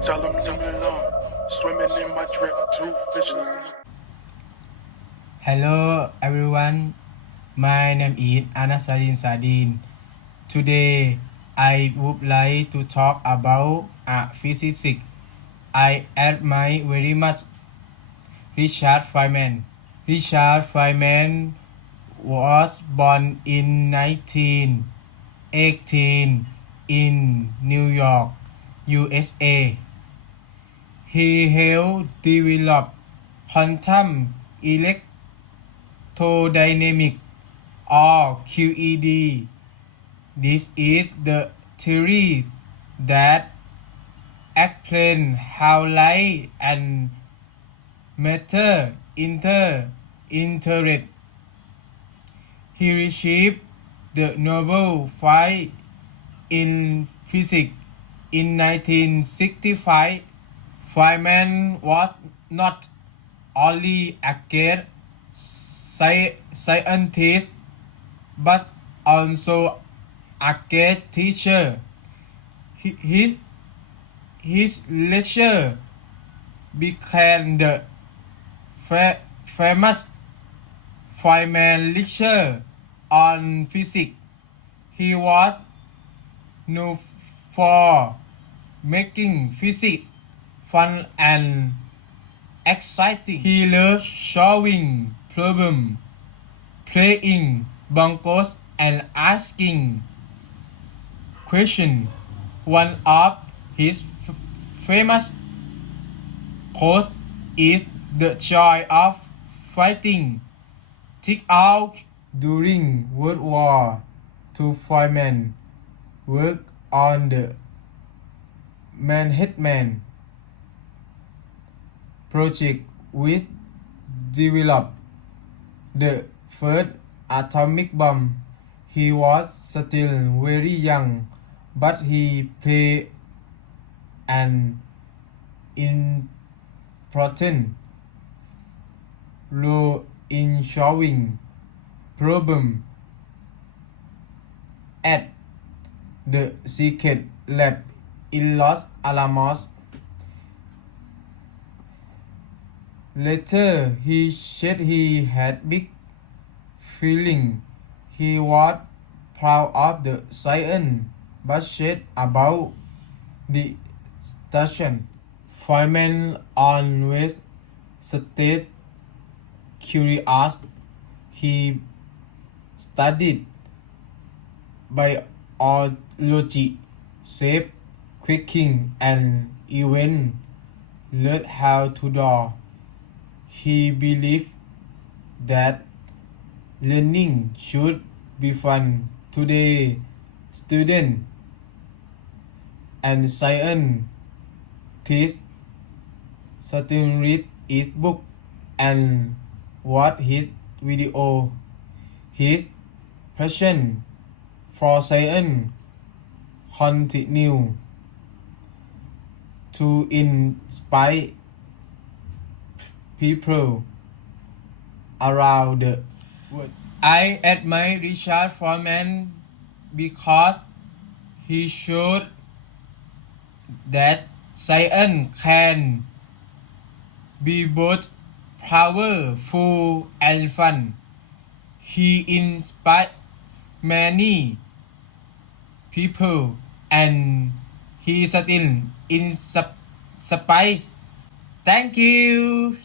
Tell them leave me alone. Swimming in my drip, two fishes. Hello everyone, my name is Anasarin Sadin. Today I would like to talk about a physics. I admire very much Richard Feynman. Richard Feynman was born in 1918 in New York, USA. He helped develop quantum electrodynamics or QED. This is the theory that explains how light and matter inter interact. He received the Nobel Prize in Physics in 1965. Feynman was not only a great scientist but also a great teacher. He- His, his lecture became the fa- famous Feynman lecture on physics. He was known for making physics fun and exciting. He loved solving problems, playing bongos, and asking questions. One of his famous quotes is the joy of fighting took out during World War to II. Feynman work on the Manhattan Project which developed the first atomic bomb. He was still very young, but he played an important role in solving problem at the secret lab in Los Alamos. Later, he said he had big feeling. He was proud of the science, but said about the station. Feynman always stayed curious. He studied biology, shape, cooking, and even learned how to draw. He believed that learning should be fun. Today, students and scientists still read his book and watch his video. His passion for science continue to inspire people around. I admire Richard Feynman because he showed that science can be both powerful and fun. He inspired many people and he still inspires. Thank you.